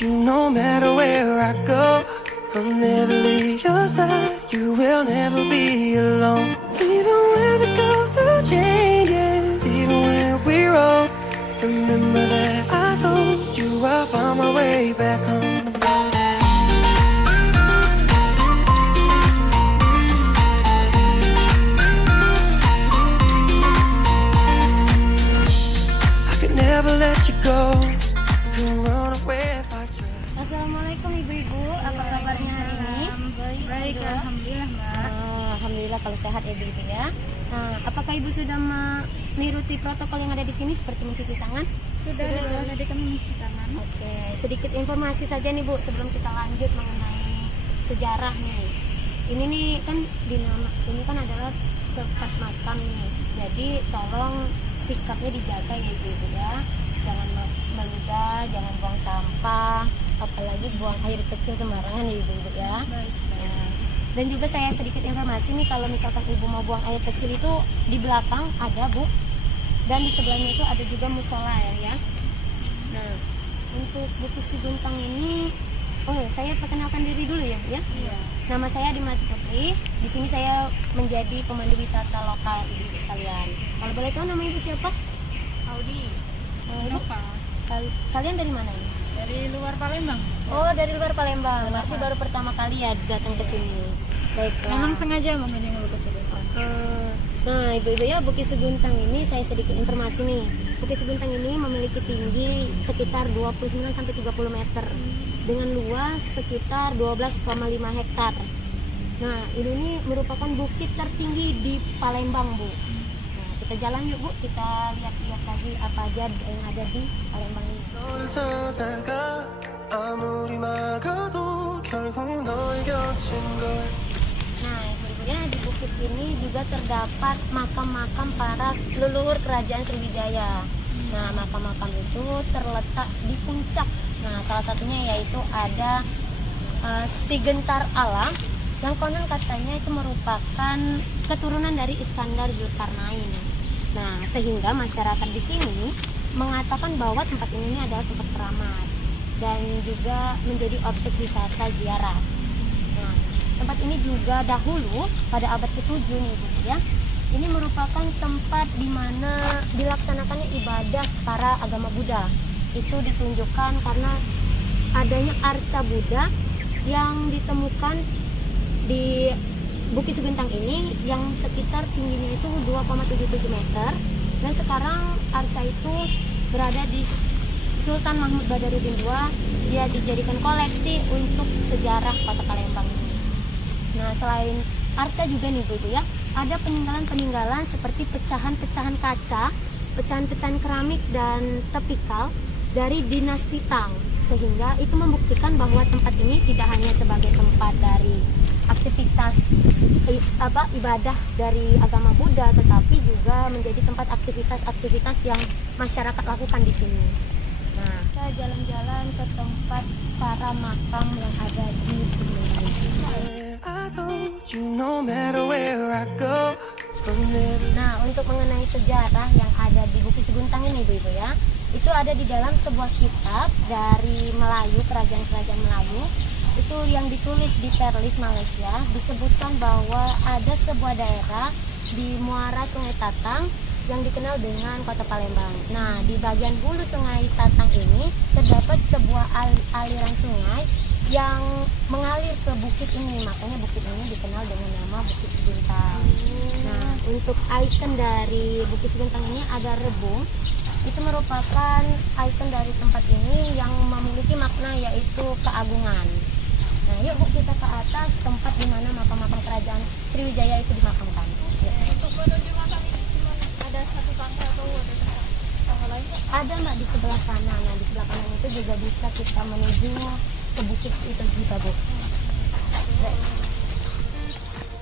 you no matter where I go, I'll never leave your side. You will never be alone. Even when we go through changes, even when we're old, remember that I told you I'll find my way back home. I could never let you go. Couldn't run away if I tried. Assalamualaikum ibu-ibu, apa kabarnya hari ini? Baik, alhamdulillah Mbak. Alhamdulillah kalau sehat ya ibu ya. Nah, apakah ibu sudah meniruti protokol yang ada di sini seperti mencuci tangan? Sudah tadi kami mencuci tangan. Oke, sedikit informasi saja nih Bu sebelum kita lanjut mengenai sejarahnya. Ini nih kan ini kan adalah tempat makam nih. Jadi tolong sikapnya dijaga ya ibu ya. Jangan meludah, jangan buang sampah, apalagi buang air kecil sembarangan ya ibu ya. Baik. Nah, dan juga saya sedikit informasi nih kalau misalkan ibu mau buang air kecil itu di belakang ada Bu, dan di sebelahnya itu ada juga musola ya. Nah, untuk Bukit Siguntang ini, saya perkenalkan diri dulu ya Bu ya. Iya. Nama saya Dimati Putri. Di sini saya menjadi pemandu wisata lokal ibu sekalian. Kalau boleh tahu nama ibu siapa? Audi. Ibu, Nova. kalian dari mana ini? Dari luar Palembang. Oh, dari luar Palembang. Berarti baru pertama kali ya datang ke sini. Baiklah. Memang sengaja mengunjungi Bukit Siguntang. Nah, ibu-ibu ya, Bukit Siguntang ini saya sedikit informasi nih. Bukit Siguntang ini memiliki tinggi sekitar 29 sampai 30 meter dengan luas sekitar 12,5 hektar. Nah, ini nih merupakan bukit tertinggi di Palembang, Bu. Nah, kita jalan yuk, Bu. Kita lihat-lihat lagi apa aja yang ada di Palembang ini. 너를 찾아가 아무리 막아도 결국 너의 곁인 걸. Nah, ibu-ibu ya, di bukit ini juga terdapat makam-makam para leluhur kerajaan Sriwijaya. Nah, makam-makam itu terletak di puncak. Nah, salah satunya yaitu ada Sigentar Alam yang konon katanya itu merupakan keturunan dari Iskandar Zulkarnain. Nah, sehingga masyarakat di sini mengatakan bahwa tempat ini adalah tempat keramat dan juga menjadi objek wisata ziarah. Nah, tempat ini juga dahulu pada abad ke-7 nih Bu ya. Ini merupakan tempat di mana dilaksanakannya ibadah para agama Buddha. Itu ditunjukkan karena adanya arca Buddha yang ditemukan di Bukit Siguntang ini yang sekitar tingginya itu 2,77 meter, dan sekarang arca itu berada di Sultan Mahmud Badarudin II. Dia dijadikan koleksi untuk sejarah Kota Palembang. Nah, selain arca juga nih Bu ya, ada peninggalan-peninggalan seperti pecahan-pecahan kaca, pecahan-pecahan keramik dan tepikal dari dinasti Tang, sehingga itu membuktikan bahwa tempat ini tidak hanya sebagai tempat dari aktivitas ibadah dari agama Buddha, tetapi juga menjadi tempat aktivitas-aktivitas yang masyarakat lakukan di sini. Nah, kita jalan-jalan ke tempat para makam yang ada di sini. I told you no matter where I go, I'll never. Nah, untuk mengenai sejarah yang ada di Bukit Siguntang ini ibu-ibu ya, itu ada di dalam sebuah kitab dari Melayu, kerajaan-kerajaan Melayu. Itu yang ditulis di Perlis, Malaysia. Disebutkan bahwa ada sebuah daerah di muara Sungai Tatang yang dikenal dengan Kota Palembang. Nah, di bagian hulu Sungai Tatang ini terdapat sebuah aliran sungai yang mengalir ke bukit ini. Makanya bukit ini dikenal dengan nama Bukit Siguntang. Nah, untuk ikon dari Bukit Siguntang ini ada rebung. Itu merupakan ikon dari tempat ini yang memiliki makna yaitu keagungan. Nah, yuk Bu, kita ke atas tempat di mana makam-makam kerajaan Sriwijaya itu dimakamkan. Ya. Untuk menuju makam ini cuma ada satu tangga atau ada tangga lain Pak? Ada Mbak di sebelah kanan. Nah, di sebelah kanan itu juga bisa kita menuju ke bukit itu juga Bu. Baik.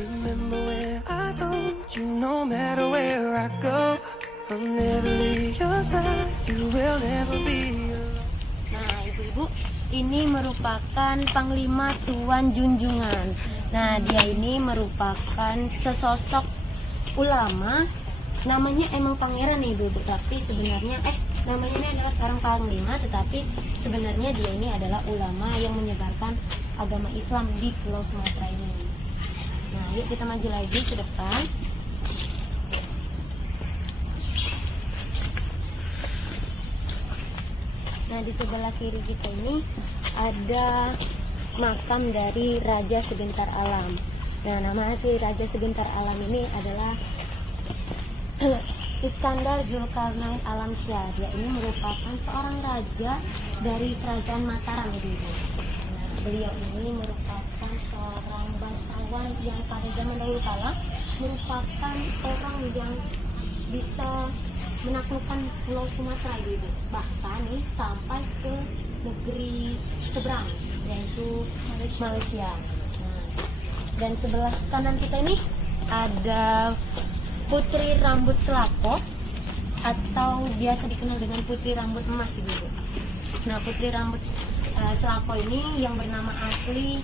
Remember when I told you no matter where I go, I'll never leave your side. You will never be alone. Nah, ibu-ibu, ini merupakan Panglima Tuan Junjungan. Nah, dia ini merupakan sesosok ulama. Namanya emang pangeran nih ibu, tapi sebenarnya namanya ini adalah seorang panglima, tetapi sebenarnya dia ini adalah ulama yang menyebarkan agama Islam di Pulau Sumatera ini. Nah, yuk kita maju lagi ke depan. Nah, di sebelah kiri kita ini ada makam dari Raja Sebentar Alam. Nah, nama asli Raja Sebentar Alam ini adalah Iskandar Zulkarnain Alamsyah. Dia ini merupakan seorang raja dari kerajaan Mataram itu. Nah, beliau ini merupakan seorang bangsawan yang pada zaman dahulu kala merupakan orang yang bisa menaklukkan Pulau Sumatera itu. Bahkan nih sampai ke negeri seberang yaitu Malaysia. Nah, dan sebelah kanan kita ini ada Putri Rambut Selako atau biasa dikenal dengan Putri Rambut Emas ibu. Nah, Putri Rambut Selako ini yang bernama asli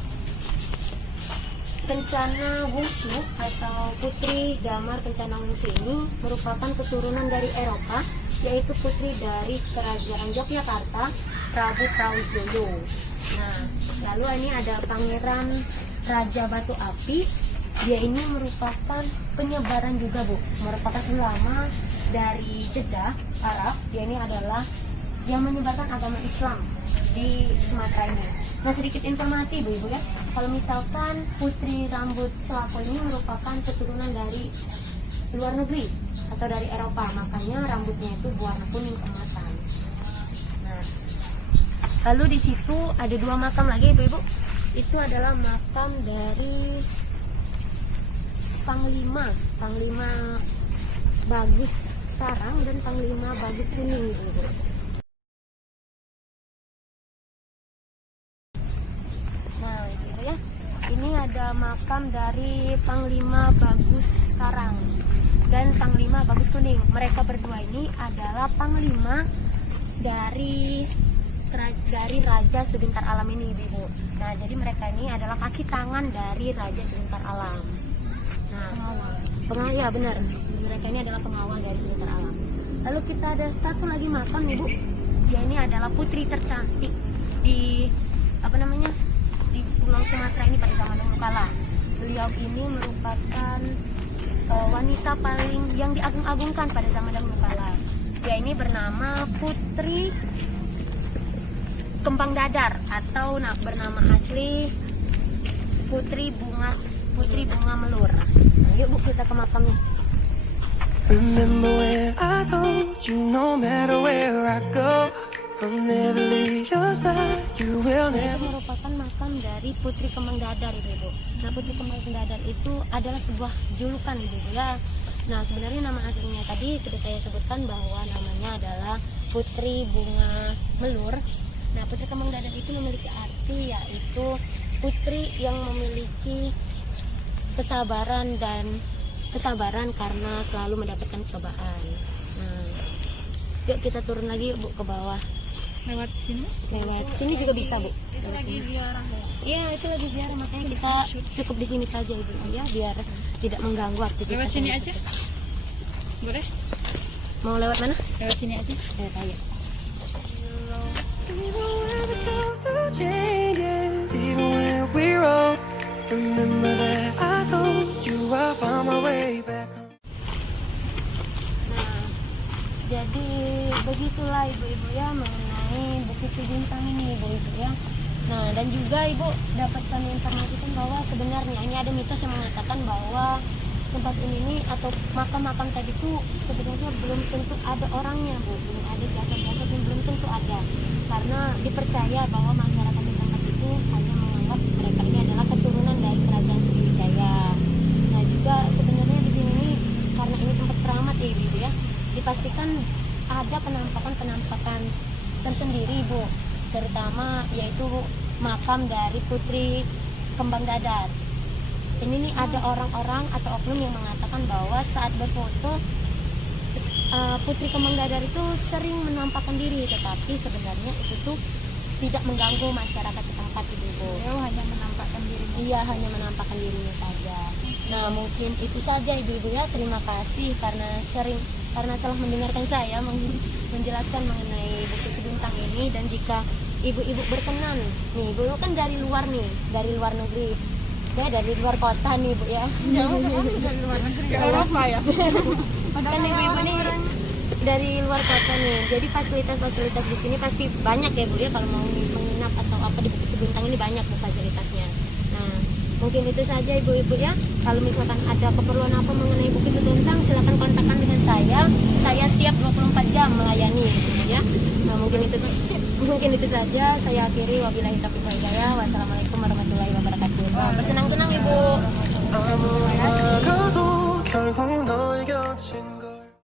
Kencana Wungsu atau Putri Damar Kencana Wungsu ini merupakan keturunan dari Eropa, yaitu putri dari Kerajaan Yogyakarta, Prabu Brawijaya. Nah, lalu ini ada Pangeran Raja Batu Api. Dia ini merupakan penyebaran juga Bu, merupakan ulama dari Jeddah, Arab. Dia ini adalah yang menyebarkan agama Islam di Sumatera ini. Nah, sedikit informasi Bu-ibu ya, kalau misalkan Putri Rambut Selako ini merupakan keturunan dari luar negeri atau dari Eropa, makanya rambutnya itu berwarna kuning keemasan. Nah, lalu di situ ada dua makam lagi Bu-ibu. Itu adalah makam dari Panglima Bagus Karang dan Panglima Bagus Kuning gitu. Nah, gitu ya. Ini ada makam dari Panglima Bagus Karang dan Panglima Bagus Kuning. Mereka berdua ini adalah panglima dari Raja Sebentar Alam ini, Ibu. Nah, jadi mereka ini adalah kaki tangan dari Raja Sebentar Alam. Pengawal, ya benar. Mereka ini adalah pengawal dari Sebentar Alam. Lalu kita ada satu lagi makam Ibu. Dia ini adalah putri tercantik di di Pulau Sumatera ini pada zaman dahulu kala. Beliau ini merupakan wanita paling yang diagung-agungkan pada zaman dahulu kala. Dia ini bernama Putri Kembang Dadar atau bernama asli Putri Bunga Melur. Nah, yuk Bu, kita ke makamnya. Remember when I told you no matter where I go, I'll never leave your side. You will Itu never. merupakan makam dari Putri Kembang Dadar Ibu. Nah, Putri Kembang Dadar itu adalah sebuah julukan Ibu ya. Nah, sebenarnya nama aslinya tadi sudah saya sebutkan bahwa namanya adalah Putri Bunga Melur. Nah, Putri Kembang Dadar itu memiliki arti yaitu putri yang memiliki kesabaran karena selalu mendapatkan cobaan. Nah, yuk kita turun lagi Bu ke bawah. Lewat Sini juga bisa Bu. itu lagi ziarah ya. Iya, itu lagi ziarah, makanya kita cukup di sini saja Ibu ya, biar tidak mengganggu aktivitas. Lewat sini yang aja. seperti- Boleh? Mau lewat mana? Lewat sini aja. Ayo. Even when we go through changes, even when we're old, remember that I told you I found my way back home. Nah, jadi begitulah Ibu-ibu ya mengenai Bukit Bintang ini Ibu-ibu ya. Nah, dan juga Ibu dapat kami informasikan bahwa sebenarnya ini ada mitos yang mengatakan bahwa tempat ini nih atau makam-makam tadi itu sebenarnya belum tentu ada orangnya Bu, belum ada jasad-jasad yang belum tentu ada, karena dipercaya bahwa masyarakat setempat itu hanya menganggap mereka ini adalah keturunan dari kerajaan Sriwijaya. Nah, juga sebenarnya di sini karena ini tempat keramat ya Ibu ya, dipastikan ada penampakan tersendiri Bu, terutama yaitu makam dari Putri Kembang Dadar. Ini nih ada orang-orang atau oknum yang mengatakan bahwa saat berfoto Putri Kembang Dadar itu sering menampakkan diri, tetapi sebenarnya itu tuh tidak mengganggu masyarakat setempat Ibu. Beliau hanya menampakkan dirinya. Iya, hanya menampakkan dirinya saja. Nah, mungkin itu saja Ibu-ibu ya. Terima kasih karena sering karena telah mendengarkan saya menjelaskan mengenai Bukit Seguntang ini. Dan jika ibu-ibu berkenan, nih ibu kan dari luar nih, dari luar negeri, dari luar kota nih Bu ya. Jauh sekali dari luar negeri. Ke Eropa ya. Kan ibu-ibu nih dari luar kota nih, jadi fasilitas-fasilitas di sini pasti banyak ya Bu ya, kalau mau menginap atau apa di Bukit Seguntang ini banyak Bu fasilitasnya. Nah, mungkin itu saja ibu-ibu ya. Kalau misalkan ada keperluan apa mengenai Bukit Seguntang, silakan kontakkan dengan saya. Saya siap 24 jam melayani gitu ya. Nah, mungkin itu saja. Saya akhiri, wabillahi taufiq wal hidayah. Wassalamualaikum warahmatullahi wabarakatuh. Selamat bersenang-senang Ibu. 아무리 막아도 결국 너의 곁인